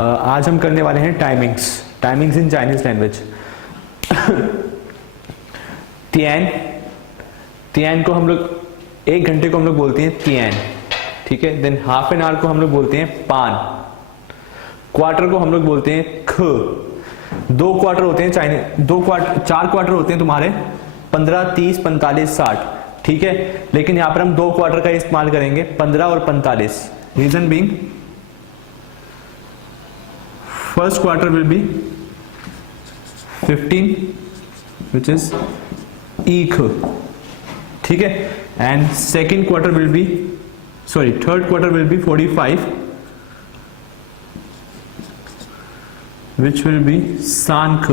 आज हम करने वाले हैं timings in Chinese language. Tian को हम लोग, 1 घंटे को हम लोग बोलते हैं तियान, ठीक है। देन हाफ एन आवर को हम लोग बोलते हैं पान, क्वार्टर को हम लोग बोलते हैं ख। 2 क्वार्टर होते हैं चाइनीज, 4 क्वार्टर होते हैं तुम्हारे 15, 30, 45, 60, ठीक है। लेकिन यहां पर हम 2 क्वार्टर का इस्तेमाल करेंगे, 15 और 45। Reason being first quarter will be 15 which is ईख, ठीक है। And second quarter will be, sorry third quarter will be 45 which will be सांख।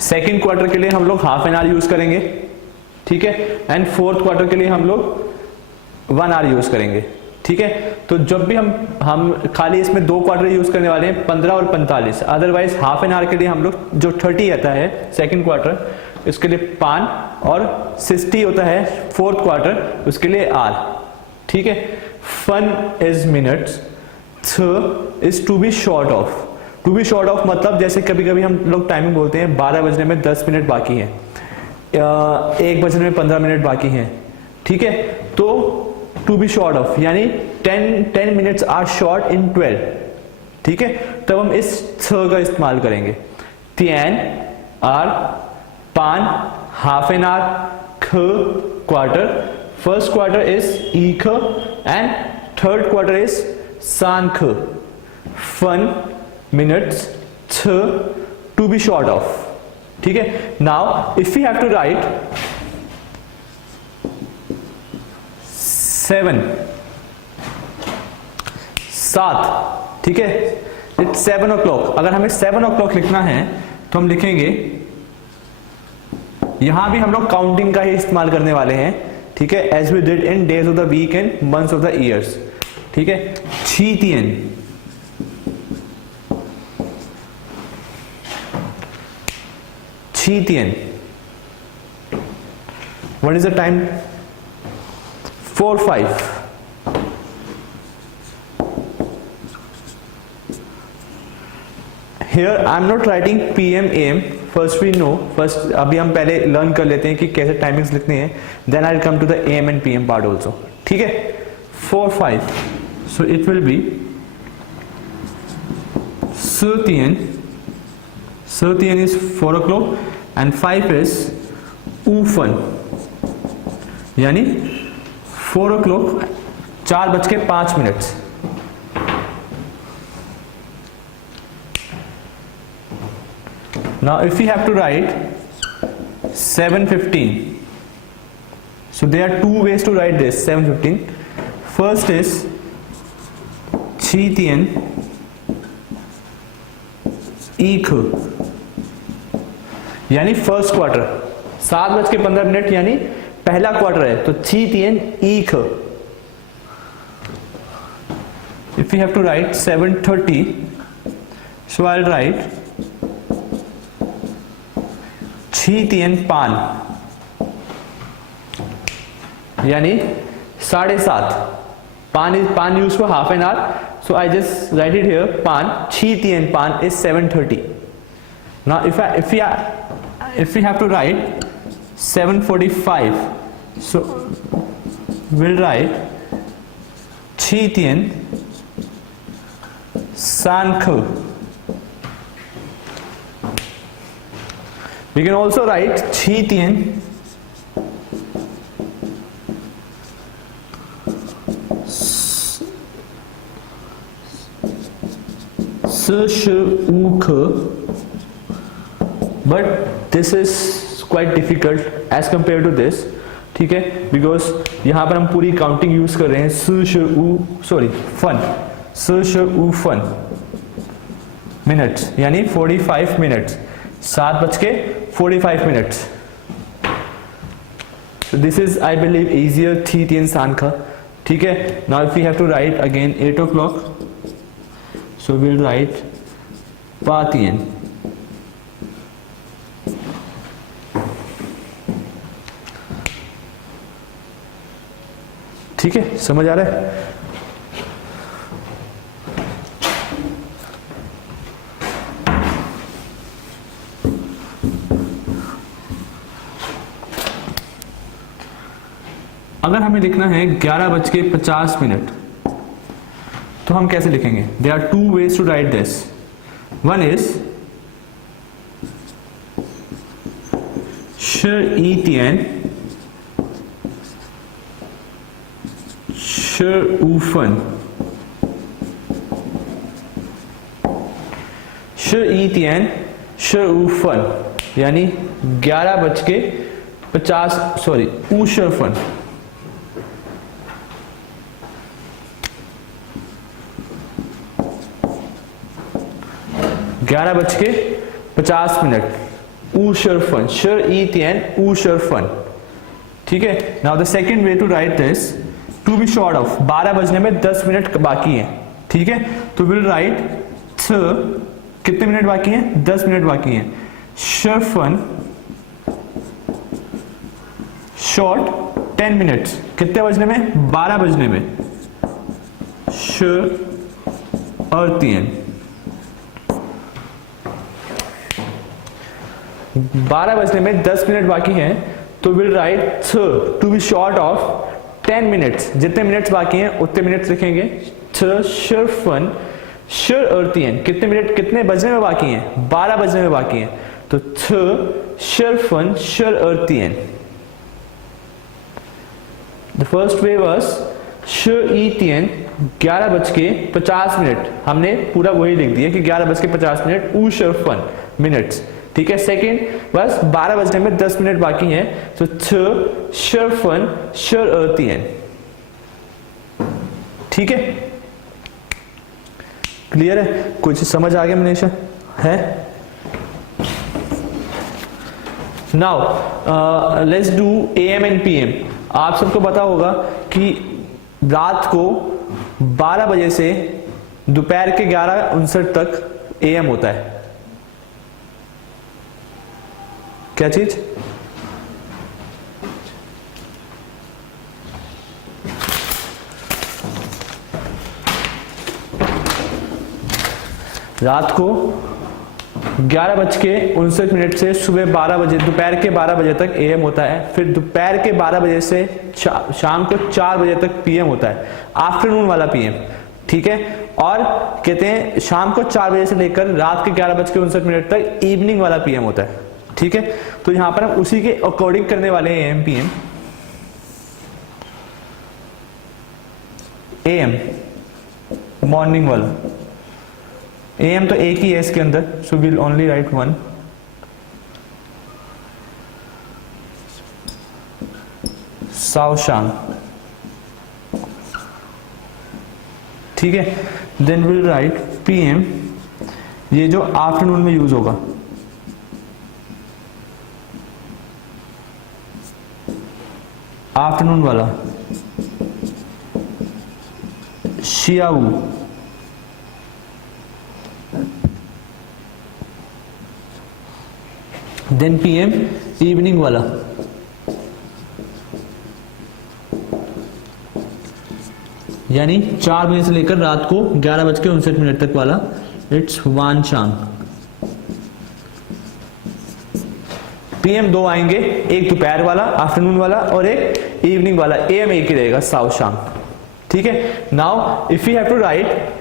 सेकेंड क्वार्टर के लिए हम लोग हाफ एन आवर यूज करेंगे, ठीक है। एंड फोर्थ क्वार्टर के लिए हम लोग 1 आवर यूज करेंगे, ठीक है। तो जब भी हम खाली इसमें 2 क्वार्टर यूज करने वाले हैं, 15 और 45। अदरवाइज हाफ एन आवर के लिए हम लोग जो 30 आता है सेकेंड क्वार्टर, इसके लिए पान, और 60 होता है फोर्थ क्वार्टर, उसके लिए आर, ठीक है। फन इज मिनट्स, थ is to be short of. To be short of मतलब जैसे कभी कभी हम लोग टाइमिंग बोलते हैं 12 बजने में 10 मिनट बाकी हैं, 1 बजने में 15 मिनट बाकी हैं, ठीक है। तो टू बी शॉर्ट ऑफ यानी 10 मिनट्स आर शॉर्ट इन 12, ठीक है। तब हम इस थ का इस्तेमाल करेंगे। तियान, आर, पान, हाफ एन आवर, ख क्वार्टर, फर्स्ट क्वार्टर इज ईख एंड थर्ड क्वार्टर इज सांख। फन मिनट्स, थ टू बी शॉर्ट ऑफ, ठीक है। Now if you have to write 7, ठीक है। It's 7 o'clock। अगर हमें 7 o'clock लिखना है तो हम लिखेंगे, यहां भी हम लोग काउंटिंग का ही इस्तेमाल करने वाले हैं, ठीक है। As we did in days of the week and months of the years, ठीक है। छीतियन, छीतियन, what is the time? 4:05। Here I am not writing PM AM. First we know, first अभी हम पहले लर्न कर लेते हैं कि कैसे टाइमिंग्स लिखने हैं, then I'll come to the AM and PM part also, ठीक है। 4:05, so it will be Sutian is 4 o'clock and 5 is Ufan, यानी 4 o'clock 4:05। Now if we have to write 7:15, so there are 2 ways to write this 7:15. First is Chitian Ikh, यानी first quarter 7:15 यानी पहला quarter है, तो Chitian Ikh. If we have to write 7:30, so I'll write छीतियन पान, यानी 7:30। पान use for half an our, so I just right it here, पान, छीतियन पान is 7:30। Now if we have to write 7:45, so we'll write छीतियन Sankh. We can also write Chitian Sshuk, but this is quite difficult as compared to this, ठीक है, because यहां पर हम पूरी counting use कर रहे हैं। फन मिनट्स यानी 45 minutes, 7:45। So this is I believe easier Chitian Sankha, ठीक है। Now if we have to write again 8 o'clock, so we'll write Patian, ठीक है। समझ आ रहा है? अगर हमें लिखना है 11:50 तो हम कैसे लिखेंगे? There are two ways to write this. One is Schuiten Schufen Schufen यानी 11:50 सॉरी Uscherfen। $11:50 Uscherfen Uscherfen। ठीक है। Now the second way to write this, to be short of 12 बजने में 10 मिनट बाकी है। ठीक है, तो विल राइट कितने मिनट बाकी हैं? 10 मिनट बाकी हैं। Scherfen शॉर्ट 10 मिनट्स, कितने बजने में? 12 बजने में। Schuertien 12 बजने में 10 मिनट बाकी हैं, तो will write to be short of 10 minutes, जितने मिनट्स बाकी हैं उतने मिनट्स लिखेंगे। Scherfen Schuertien कितने मिनट, कितने बजने में बाकी हैं? 12 बजने में बाकी हैं, तो Scherfen Schuertien। The first way was Schuiten 11:50, हमने पूरा वही लिख दिया कि 11:50 Uscherfen मिनट्स। ठीक है। सेकेंड बस 12 बजने में 10 मिनट बाकी हैं, तो Scherfen Schuertien। ठीक है, क्लियर है? कुछ समझ आ गया मनीषा? है? Now let's do AM and PM। आप सबको पता होगा कि रात को 12 बजे से दोपहर के 11:59 तक AM होता है। क्या चीज? रात को 11:59 से सुबह 12 बजे, दोपहर के 12 बजे तक AM होता है। फिर दोपहर के 12 बजे से शाम को 4 बजे तक PM होता है, आफ्टरनून वाला PM। ठीक है। और कहते हैं शाम को 4 बजे से लेकर रात के 11:59 तक इवनिंग वाला PM होता है। ठीक है, तो यहां पर हम उसी के अकॉर्डिंग करने वाले हैं AM PM। AM मॉर्निंग वाला, AM तो एक ही है इसके अंदर, so will only write one. साओशांग। ठीक है, देन विल राइट PM, ये जो आफ्टरनून में यूज होगा। आफ्टरनून वाला शियाऊ। देन PM इवनिंग वाला यानी 4 बजे से लेकर रात को 11:59 तक वाला, इट्स वानचांग। PM 2 आएंगे, एक दोपहर वाला आफ्टरनून वाला और एक इवनिंग वाला। AM एक ही रहेगा, साओशांग। ठीक है। Now if you have to write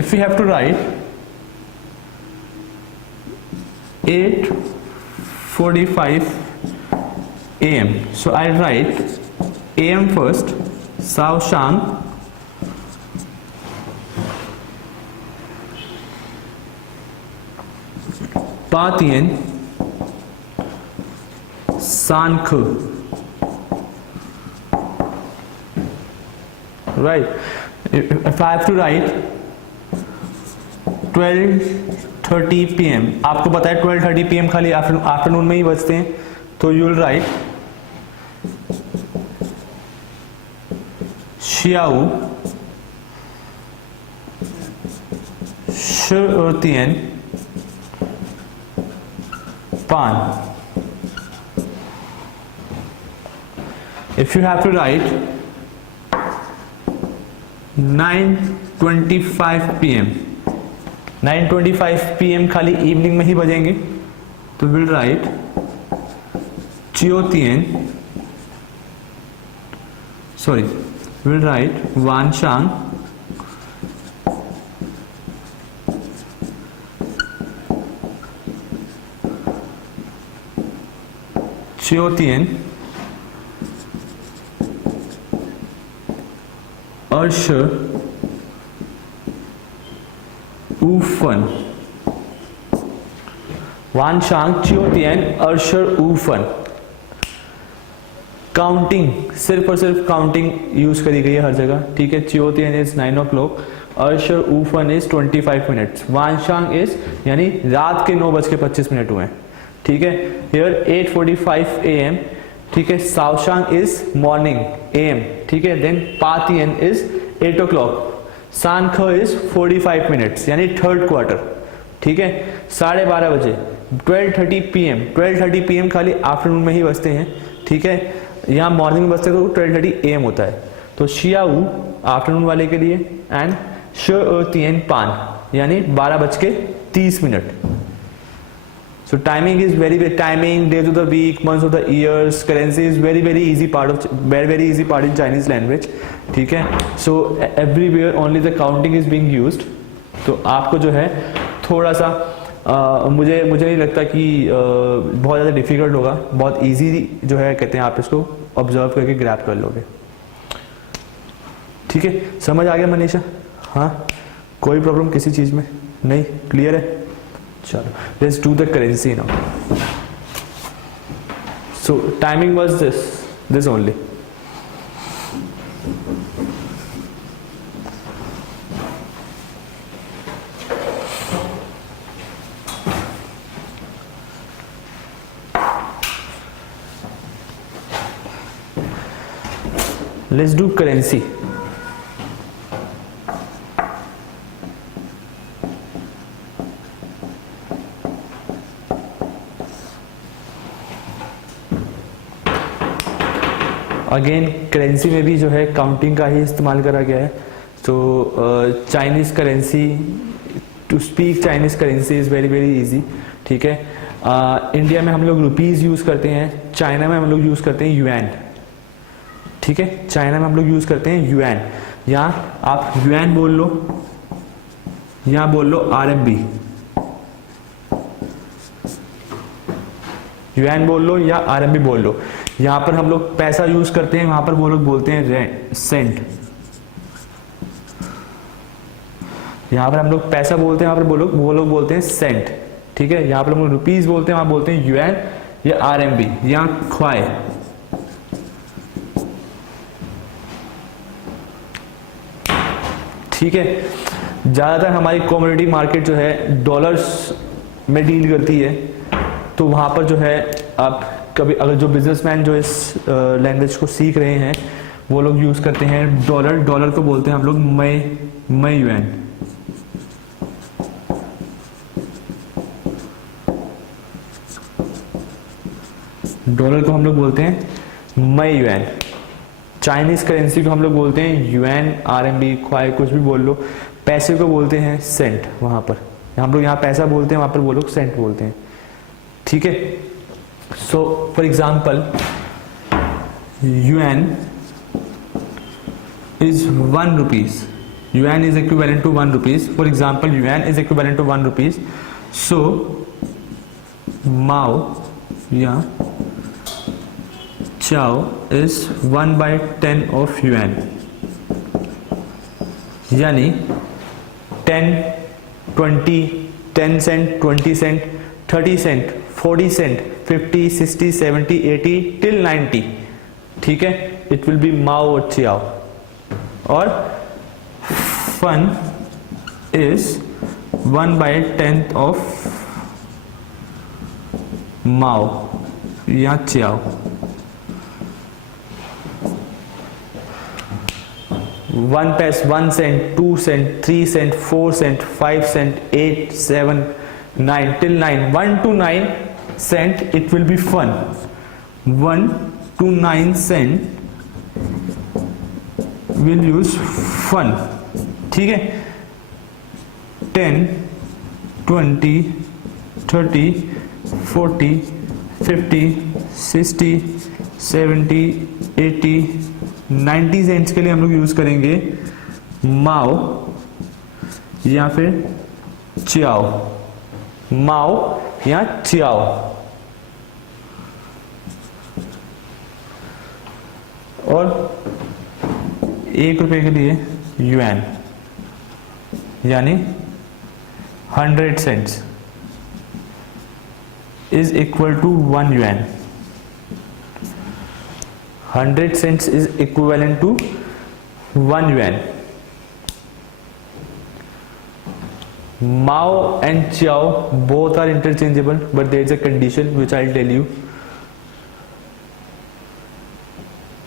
if you have to write 8:45 AM, so I'll write AM first, Saoshang, Patien, Sankh, right? If I have to write 12:30 PM, आपको पता है 12:30 PM खाली आफ्टरनून में ही बजते हैं, तो यू विल राइट शियाऊ Schuertien Pan। If you have to write 9:25 PM 9:25 PM खाली इवनिंग में ही बजेंगे, तो विल राइट चियोतियन, सॉरी विल राइट वानशांग चियोतियन अर्शर ऊफन, वानशांग चियोतियन अर्शर ऊफन। काउंटिंग सिर्फ और सिर्फ काउंटिंग यूज करी गई है हर जगह, ठीक है। चियोतियन इज 9 o'clock, अर्शर ऊफन इज 25 minutes, वानशांग इज यानी रात के 9:25 हुए, ठीक है। हियर 8:45 AM, ठीक है। साओशांग इज मॉर्निंग AM, ठीक है। देन पातियन इज 8 o'clock, सांख इज 45 minutes यानी थर्ड क्वार्टर, ठीक है। 12:30 बजे 12:30 PM 12:30 PM खाली आफ्टरनून में ही बजते हैं, ठीक है। यहाँ मॉर्निंग में बजते तो 12:30 AM होता है। तो शियाऊ आफ्टरनून वाले के लिए एंड शियोतियन पान यानी 12:30। So timing is very timing, days of the week, months of the years, currency is very easy part in Chinese language, ठीक है। So everywhere only the counting is being used। तो आपको जो है थोड़ा सा मुझे नहीं लगता कि बहुत ज़्यादा डिफिकल्ट होगा, बहुत इजी जो है कहते हैं, आप इसको ऑब्जर्व करके ग्रैब कर लोगे, ठीक है। समझ आ गया मनीषा? हाँ, कोई प्रॉब्लम किसी चीज़ में नहीं? क्लियर है? चलो, let's do the currency now. So timing was this only. Let's do currency। Again currency में भी जो है काउंटिंग का ही इस्तेमाल करा गया है। तो Chinese currency, to speak Chinese currency is very easy, ठीक है। इंडिया में हम लोग रुपीज़ यूज़ करते हैं, चाइना में हम लोग यूज़ करते हैं युआन, ठीक है। चाइना में हम लोग यूज़ करते हैं युआन। यहाँ आप युआन बोल लो, यहाँ बोल लो RMB, युआन बोल लो या RMB बोल लो। यहाँ पर हम लोग पैसा यूज करते हैं, वहां पर वो लोग बोलते हैं सेंट। यहाँ पर हम लोग पैसा बोलते हैं, वहां पर वो लोग बोलते हैं सेंट, ठीक है। यहाँ पर हम लोग रुपीज बोलते हैं, वहां बोलते हैं युआन या RMB या ख्वाए, ठीक है। ज्यादातर हमारी कमोडिटी मार्केट जो है डॉलर्स में डील करती है, तो वहां पर जो है आप कभी अगर जो बिजनेसमैन जो इस लैंग्वेज को सीख रहे हैं वो लोग यूज करते हैं डॉलर को बोलते हैं हम लोग मई युआन, डॉलर को हम लोग बोलते हैं मई युआन। चाइनीज करेंसी को हम लोग बोलते हैं युआन, RMB, ख्वाए, कुछ भी बोल लो। पैसे को बोलते हैं सेंट, वहां पर हम लोग यहाँ पैसा बोलते हैं, वहां पर वो लोग सेंट बोलते हैं, ठीक है। So, for example, yuan is 1 rupees. Yuan is equivalent to 1 rupees. For example, yuan is equivalent to 1 rupees. So, Mao या Chow is 1/10 of yuan. यानी 10, 20, 10 cent, 20 cent, 30 cent, 40 cent, 50, 60, 70, 80 till 90, ठीक है। इट विल बी माओ और Chiao. और fun is 1/10 of माओ या Chiao. 1 cent, 2 cent, 3 cent, 4 cent, 5 cent, 8, 7, 9 till 9, 1 to 9 cent, it will be fun. 1 to 9 cent will use फन, ठीक है। 10, 20, 30, 40, 50, 60, 70, 80, 90 cents के लिए हम लोग यूज करेंगे माओ या फिर चियाओ, माओ या चियाओ। और 1 रुपए के लिए युआन यानी 100 cents is equal to 1 yuan। 100 cents is equivalent to 1 yuan। Mao and Chiao both are interchangeable, but there is a condition which I'll tell you,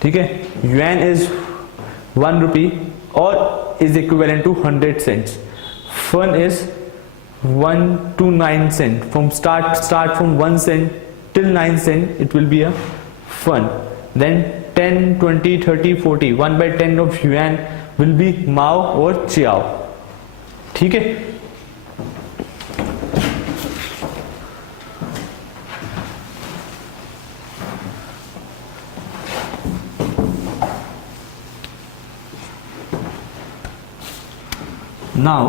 ठीक है। yuan is 1 rupee or is equivalent to 100 cents। fun is 1 to 9 cent, from start from 1 cent till 9 cent it will be a fun। then 10, 20, 30, 40, 1/10 of yuan will be mao or chiao, ठीक है। now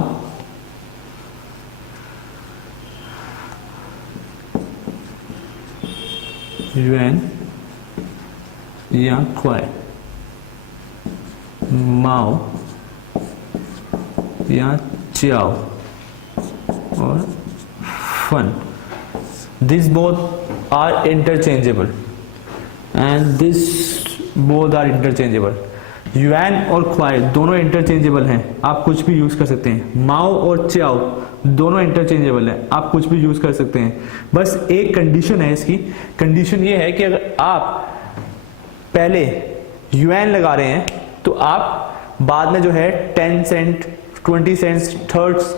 yuan या क्वाई, माओ या चियाओ और फन, this both are interchangeable and this both are interchangeable. Yuan और क्वाई दोनों इंटरचेंजेबल हैं, आप कुछ भी यूज कर सकते हैं। माओ और चियाओ दोनों इंटरचेंजेबल है, आप कुछ भी यूज कर सकते हैं। बस एक कंडीशन है इसकी, कंडीशन ये है कि अगर आप पहले yuan लगा रहे हैं तो आप बाद में जो है 10 सेंट, 20 सेंट्स,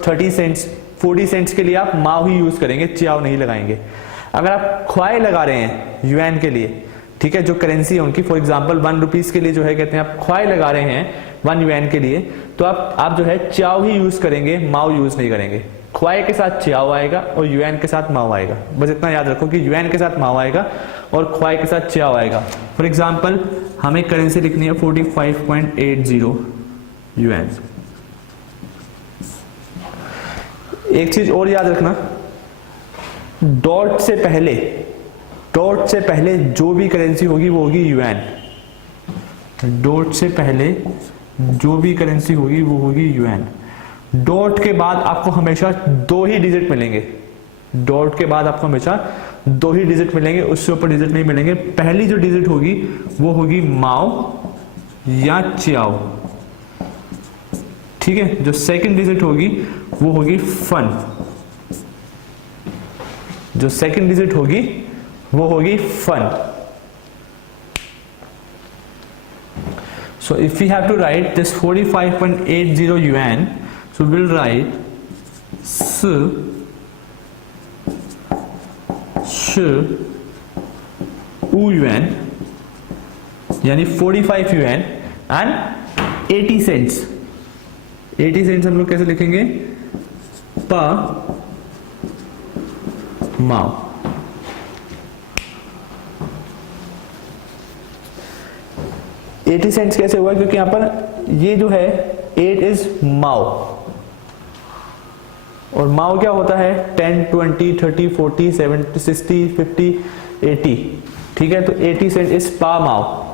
30 सेंट्स, 40 सेंट्स के लिए आप माओ ही यूज करेंगे, चियाओ नहीं लगाएंगे। अगर आप ख्वाई लगा रहे हैं yuan के लिए, ठीक है, जो करेंसी है उनकी, फॉर एग्जांपल 1 रुपीज के लिए जो है कहते हैं आप ख्वाई लगा रहे हैं 1 yuan के लिए, तो आप जो है चियाओ ही यूज करेंगे, माओ यूज नहीं करेंगे। ख्वाई के साथ चियाओ आएगा और yuan के साथ माओ आएगा, बस इतना याद रखो कि yuan के साथ माओ आएगा और ख्वाई के साथ चियाओ आएगा। फॉर एग्जांपल हमें करेंसी लिखनी है 45.80 yuan। एक चीज और याद रखना, डॉट से पहले जो भी करेंसी होगी वो होगी yuan। डॉट से पहले जो भी करेंसी होगी वो होगी yuan। डॉट के बाद आपको हमेशा 2 ही डिजिट मिलेंगे, डॉट के बाद आपको हमेशा 2 ही डिजिट मिलेंगे, उससे ऊपर डिजिट नहीं मिलेंगे। पहली जो डिजिट होगी वो होगी माओ या चियाओ, ठीक है। जो सेकंड डिजिट होगी वो होगी फन, जो सेकंड डिजिट होगी वो होगी fun. So if we have to write this 45.80 yuan, so we'll write S श उ yuan यानी 45 yuan एंड 80 सेंट्स। 80 सेंट्स हम लोग कैसे लिखेंगे? पा माओ। $80 कैसे हुआ? क्योंकि यहां पर ये जो है 8 इज माओ, और माओ क्या होता है? 10, 20, 30, 40, 70, 60, 50, 80, ठीक है। तो 80 सेंट इज पा माओ।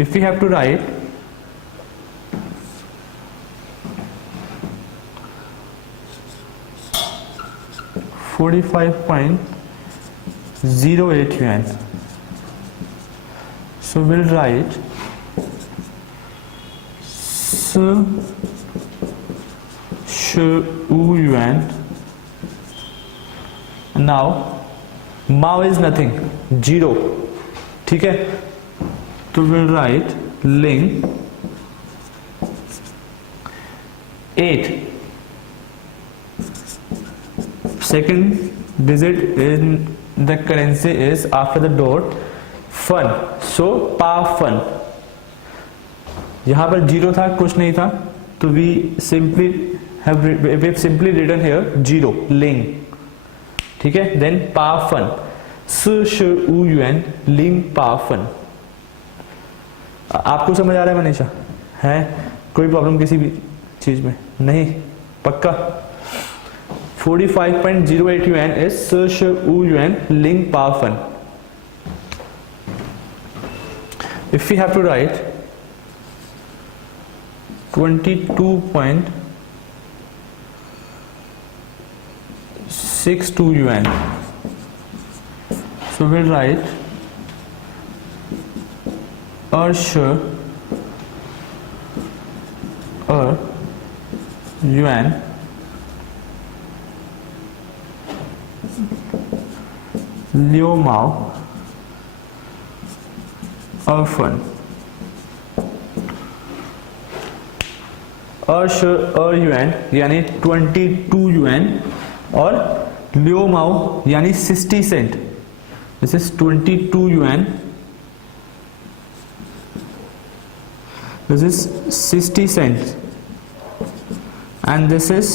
If you have to write $45.08 yuan, so we'll write श उ yuan. Now माओ इज नथिंग, 0, ठीक है। तो we'll write लिंक 8, second digit in the currency is after the dot fun, so pa fun, यहां पर जीरो था, कुछ नहीं था, तो we simply written here zero, लिंग, ठीक है। देन पाफन, स श उ युएन, लिंग पाफन। आपको समझ आ रहा है मनीषा? है कोई प्रॉब्लम किसी भी चीज में? नहीं, पक्का? 45.08 yuan is स श उ yuan, लिंग पाफन। If we have to write 22.62 yuan, so we'll write sh yuan liu mao फन। युएन यानी 22 युएन और लियो माओ यानी 60 cent. This is 22 yuan, this is 60 cent and this is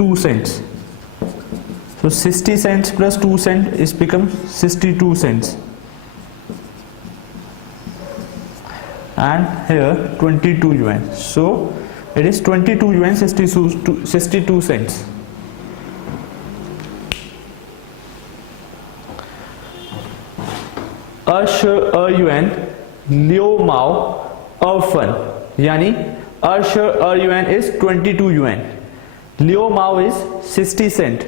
2 cents. So 60 cents plus 2 cents is become 62 cents. And here 22 yuan. So it is 22 yuan 62 cents. yuan liu mao फन, यानी yuan is 22 yuan, liu mao is 60 cent,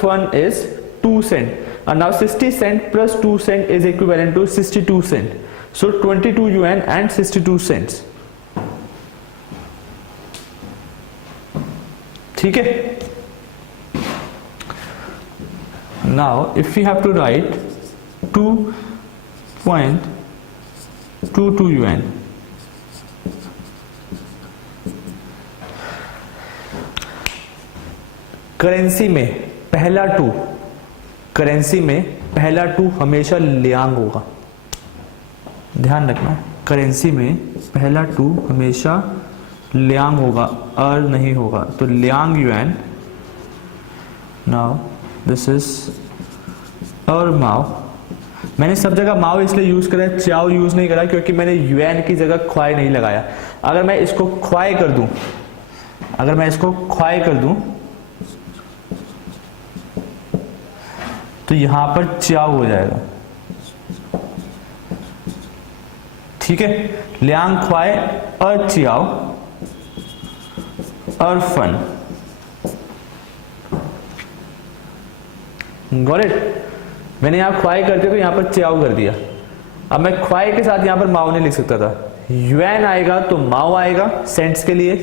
fun is 2 cent, and now 60 cent plus 2 cent is equivalent to 62 cent. So 22 yuan and 62 cents. ठीक है? Now if we have to write 2.22 yuan, currency में पहला to, currency में पहला to हमेशा Liang होगा, ध्यान रखना। करेंसी में पहला टू हमेशा लियांग होगा, अर नहीं होगा। तो लियांग युएन, नाउ दिस इज और माओ। मैंने सब जगह माओ इसलिए यूज करा, चाओ यूज नहीं करा क्योंकि मैंने युएन की जगह ख्वाई नहीं लगाया। अगर मैं इसको ख्वाई कर दूं, अगर मैं इसको ख्वाई कर दूं तो यहां पर चाओ हो जाएगा, ठीक है। लियांग ख्वाई और चियाओ और फन, गॉट इट। मैंने यहां ख्वाई करते तो यहां पर चियाओ कर दिया। अब मैं ख्वाई के साथ यहां पर माओ नहीं लिख सकता था। युएन आएगा तो माओ आएगा सेंट्स के लिए,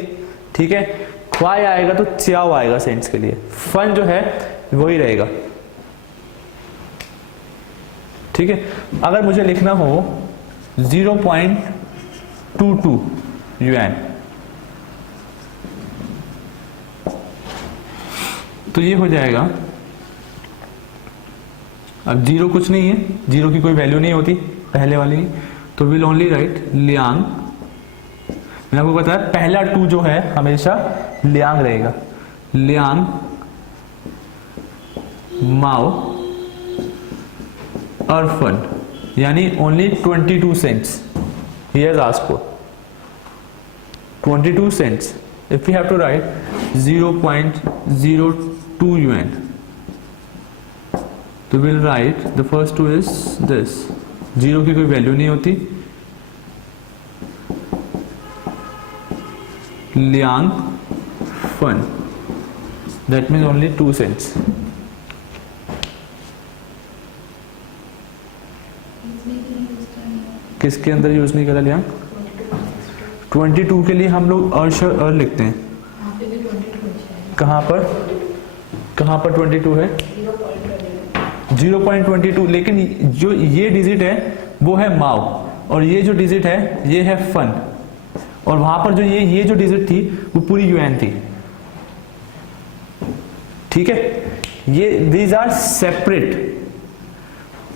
ठीक है। ख्वाई आएगा तो चियाओ आएगा सेंट्स के लिए। फन जो है वही रहेगा, ठीक है। अगर मुझे लिखना हो 0.22 युएन, तो ये हो जाएगा, अब जीरो कुछ नहीं है, जीरो की कोई वैल्यू नहीं होती पहले वाली, तो विल ओनली राइट लियांग। मैंने आपको बताया पहला टू जो है हमेशा लियांग रहेगा, लियांग माओ और फन, यानी only 22 cents he has asked for, 22 cents. If we have to write 0.02 yuan, तो we'll write the first two is this, zero की कोई वैल्यू नहीं होती, लियांग फन, that means only 2 cents. किसके अंदर यूज नहीं करा लिया? 22 के लिए हम लोग अर लिखते हैं। कहाँ पर 22 है? 0.22, लेकिन जो ये डिजिट है वो है माओ और ये जो डिजिट है ये है फन, और वहां पर जो ये जो डिजिट थी वो पूरी युएन थी, ठीक है। ये दीज आर सेपरेट,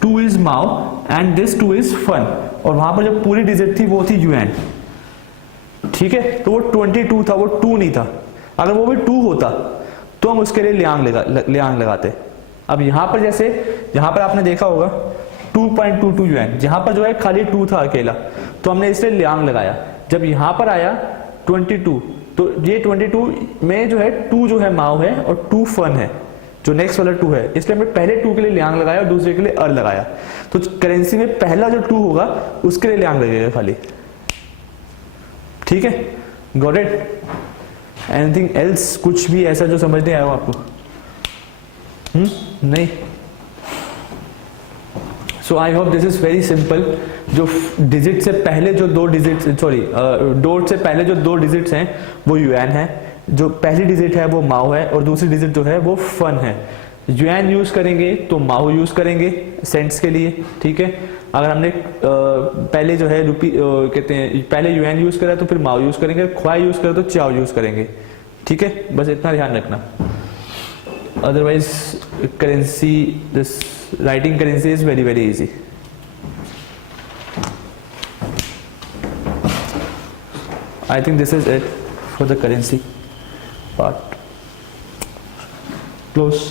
2 इज माओ एंड दिस 2 इज फन, और वहां पर जो पूरी डिजिट थी वो थी युआन, ठीक है। तो वो 22 था, वो 2 नहीं था। अगर वो भी 2 होता तो हम उसके लिए लियांग लगाते। अब यहां पर जैसे यहां पर आपने देखा होगा 2.22 युआन, जहां पर जो है खाली 2 था अकेला, तो हमने इसलिए लियांग लगाया। जब यहां पर आया 22, तो ये 22 में जो है 2 जो है माओ है और 2 फन है, जो नेक्स्ट वाला 2 है, इसलिए हमने पहले 2 के लिए लियांग लगाया और दूसरे के लिए अर लगाया। तो करेंसी में पहला जो 2 होगा उसके लिए लियांग लगेगा खाली, ठीक है। Got it? Anything else? कुछ भी ऐसा जो समझ नहीं आया हो आपको? नहीं? So I hope this is very simple. जो डिजिट से पहले जो 2 डिजिट, सॉरी डॉट से पहले जो 2 डिजिट्स हैं वो युआन है, जो पहली डिजिट है वो माओ है और दूसरी डिजिट जो है वो फन है। युआन यूज करेंगे तो माओ यूज करेंगे सेंट्स के लिए, ठीक है। अगर हमने पहले जो है रुपी कहते हैं पहले युआन यूज करा तो फिर माओ यूज करेंगे, ख्वाई यूज करा तो चाओ यूज करेंगे, ठीक है। बस इतना ध्यान रखना। Otherwise currency, this writing currency is very very easy. I think this is it for the currency part. Close.